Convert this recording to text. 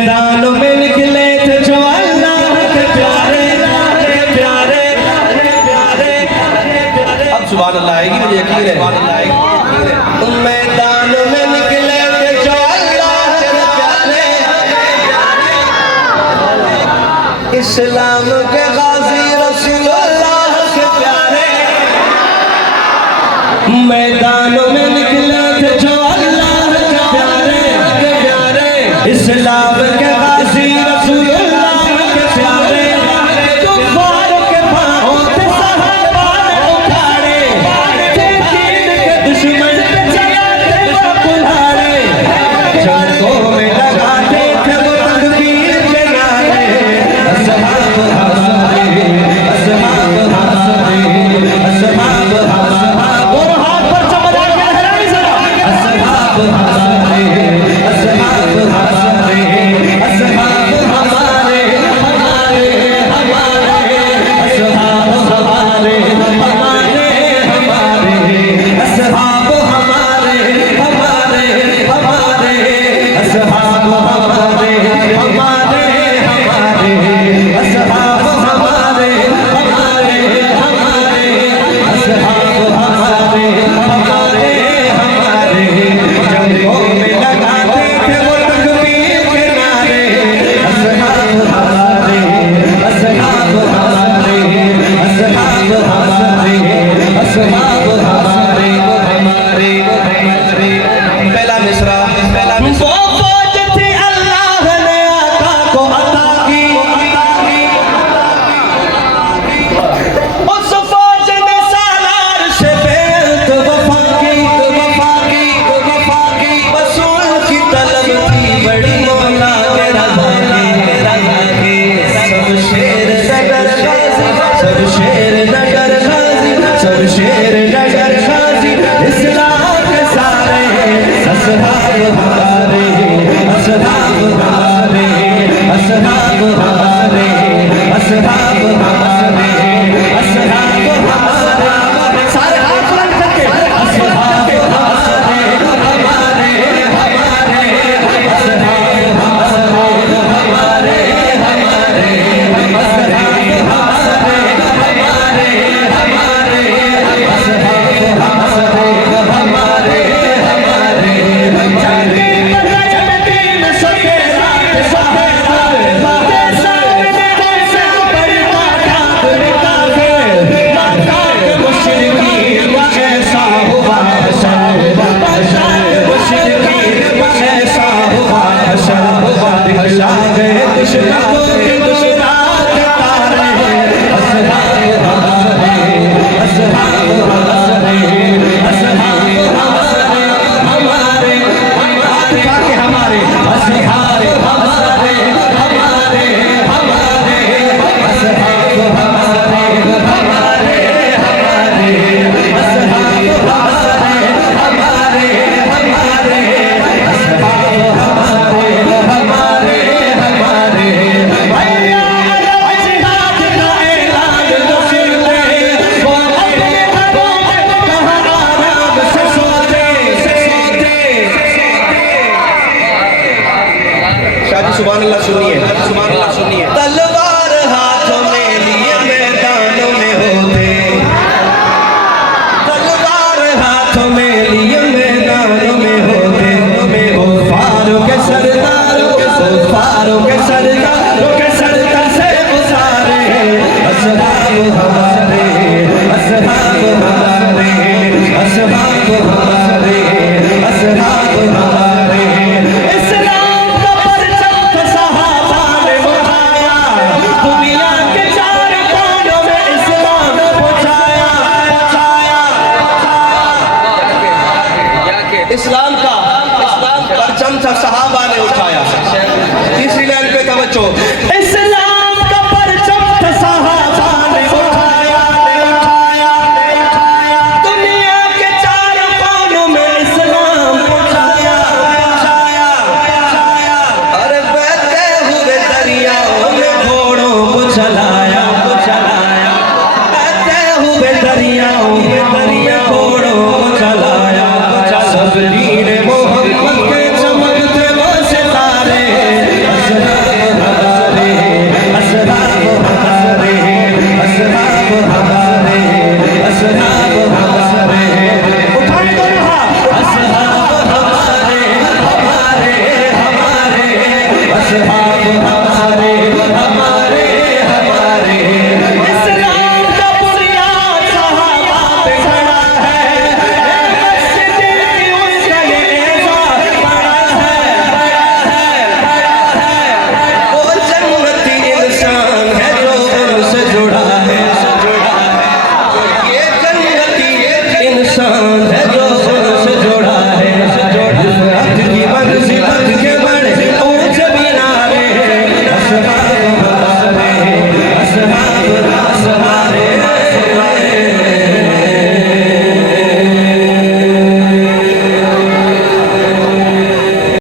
मैदान में निकले थे जो अल्लाह के प्यारे प्यारे प्यारे। अब सुभान अल्लाह आएगी, मुझे यकीन है। मैदान में निकले थे जो अल्लाह के प्यारे, इस्लाम के गाजी रसूलुल्लाह के प्यारे। मैदान में निकले थे जो अल्लाह के प्यारे इस्लाम के गाजी रसूलुल्लाह के प्यारे। कुफार के पांव से सहाबा ने उखाड़े, दीन के दुश्मन पे चलाते वो कुल्हाड़े। जंगों में लगाते थे वो तकबीर के नारे। असहाब हसदे असहाब हसदे असहाब असहाब, और हाथ पर चमड़ा के लहराई जरा। असहाब हसदे असहाब हसदे असहाब हमारे हमारे हमारे असहाब हमारे हमारे हमारे असहाब हमारे हमारे हमारे असहाब हमारे हमारे हमारे असहाब हमारे हमारे हमारे असहाब हमारे हमारे हमारे। जंगों में लगाते थे वो तकबीर के नारे। असहाब हमारे असहाब हमारे असहाब हमारे असहाब हमारे वो हमारे वो हमारे। पहला मिसरा वो फौज थी अल्लाह ने आका को अता की, उस फौज ने सालार से बेत वफा की वफा की वफा की। वसूल की तलब थी बड़ी मौला के रज़ा की। सब शेर नगर गाजी सब शेर नगर गाजी सब शेर नगर गाजी इस्लाम के सारे। असहाब हमारे असहाब हमारे असहाब हमारे असहाब हमारे असहाब हमारे। सारे हाथ बुलंद करके असहाब हमारे हमारे हमारे असहाब हमारे हमारे हमारे असहाब हमारे हमारे हमारे असहाब हमारे हमारे हमारे। जन्नतीन सके रात सहाबा के सामने कैसे बड़ी ताकत निकाले। ताकत मुशरिकीन कैसा हुआ हशर, ताकत मुशरिकीन कैसा हुआ हशर। दिखला गए दुश्मनों के दुश्मनात तारे। असहाब हमारे असहाब हमारे असहाब हमारे हमारे हमारे हमारे असहाब हमारे हमारे हमारे असहाब हमारे हमारे हमारे असहाब हमारे हमारे हमारे असहाब हमारे हमारे हमारे। भैया जिहाद का ऐलान जो सुनते वो अपने घरों में कहाँ आराम से सोते। शादी सुभान अल्लाह सुनिए सुभान अल्लाह सुनिए। तलवार हाथों में लिए मैदानों में होते, तलवार हाथों में लिए मैदानों में होते। हो फारों के सरदारों के फारों के सरदारों के सरदार से गुजारे। असहाब हमारे असहाब हमारे असहाब हमारे असहाब हमारे। इस्लाम का परचम था सहाबा ने उठाया, दुनिया के चार कोनों में इस्लाम पहुंचाया पहुंचाया। इस्लाम का परचम था सहाबा ने उठाया। तीसरी लाइन पे तवज्जो। इस्लाम का परचम था सहाबा ने उठाया उठाया उठाया। दुनिया के चार कोनों में इस्लाम पहुंचाया पहुंचाया पहुंचाया। अरे बहते हुए दरियाओं में घोड़ों को चलाया चलाया। बहते हुए दरियाओं में घोड़ों को चलाया। सब लीर मोहम्मद के चमकते वो सितारे। असहाब